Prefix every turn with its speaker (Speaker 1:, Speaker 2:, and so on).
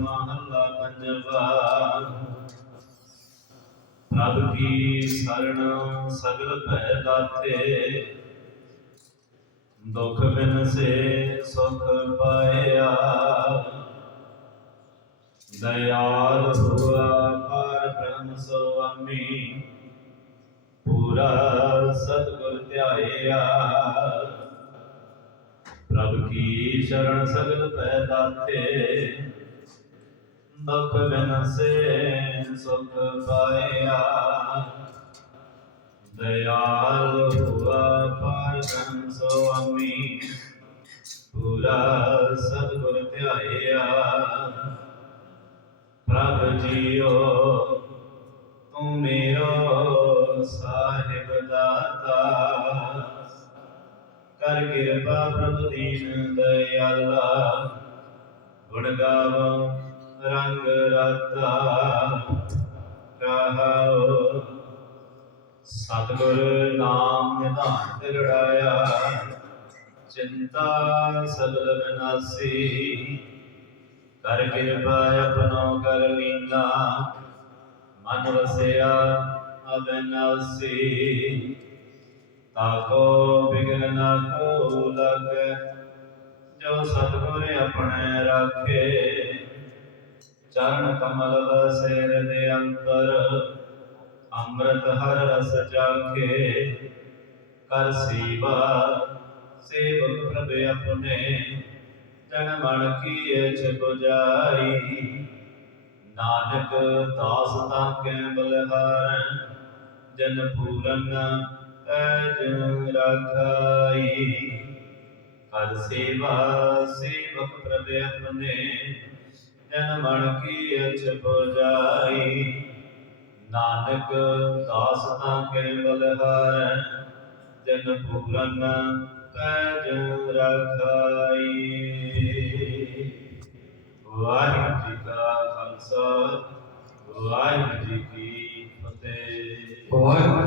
Speaker 1: ਮਹੱਲਾ ਪੰਜਵਾ। ਪ੍ਰਭ ਕੀ ਸਰਣ ਸਗਲ ਭੈ ਲਾਤੇ ਦੁਖ ਬਿਨ ਸੇ ਸੁਖ ਪਾਇਆ। ਦਇਆਲ ਹੁਆ ਪਾਰ ਬ੍ਰਹਮ ਸੁਆਮੀ। ਪੂਰਾ ਸਤਿਗੁਰ ਧਿਆਇਆ। ਪ੍ਰਭ ਕੀ ਸ਼ਰਨ ਸਗਲ ਪੈ ਦਾਤੇ। ਦੁਖ ਬਿਨ ਸੇ ਸੁਖ ਪਾਇਆ। ਦਇਆਲ ਹੁਆ ਪਾਰ ਸੁਆਮੀ, ਪੂਰਾ ਸਤਿਗੁਰ ਧਿਆਇਆ। ਪ੍ਰਭ ਜੀਓ, ਤੂੰ ਮੇਰਾ ਸਾਹਿਬ ਦਾਤਾ। ਕਰ ਕਿਰਪਾ ਪ੍ਰਭ ਦੀਨ ਦਇਆਲਾ, ਗੁਣ ਗਾਵੋ। ਰੰਗ ਰਤਾ ਰਹਾਉ ਸਤਿਗੁਰ ਨਾਮ ਨਿਧਾਨ ਤੇ ਲੜਾਇਆ, ਚਿੰਤਾ ਸਗਲ ਵਿਨਾਸੀ ਕਰ ਕਿਰਪਾ ਆਪਣੋ ਕਰ ਲੀਨਾ ਮਨ ਵਸਿਆ ਅਬਨਾਸੀ। ਤਾਕੋ ਬਿਗਨ ਨਾ ਕੋ ਲਗੈ, ਜੋ ਸਤਿਗੁਰ ਆਪਣੇ ਰਾਖੇ। ਚਰਨ ਕਮਲ ਵਸੇ ਹਿਰਦੇ ਅੰਤਰ ਅੰਮ੍ਰਿਤ ਹਰ ਰਸ ਚਾਖੇ ਕਰ ਸੇਵਾ ਸੇਵਕ ਪ੍ਰਭ ਆਪਣੇ ਜਨ ਮਨ ਕੀ ਇਛ 부ਜਾਈ ਨਾਨਕ ਦਾਸ ਤਾਂ ਕੈ ਬਲਹਾਰੈ ਜਨ ਪੂਰਨ ਐਜ ਰਖਾਈ ਹਰ ਸੇਵਾ ਸੇਵਕ ਪ੍ਰਭ ਆਪਣੇ ਜਨ ਮਨ ਕੀ ਅਛ ਪੁਜਾਈ। ਨਾਨਕ ਦਾਸ ਤਾਂ ਕੇਵਲ ਹਰ ਜਨ ਪੂਰਨ ਤੈ ਜਨ ਰਖਾਈ। ਵਾਹਿਗੁਰੂ ਜੀ ਕਾ ਖਾਲਸਾ, ਵਾਹਿਗੁਰੂ ਜੀ ਕੀ ਫਤਿਹ। ਵਾਹਿਗੁਰੂ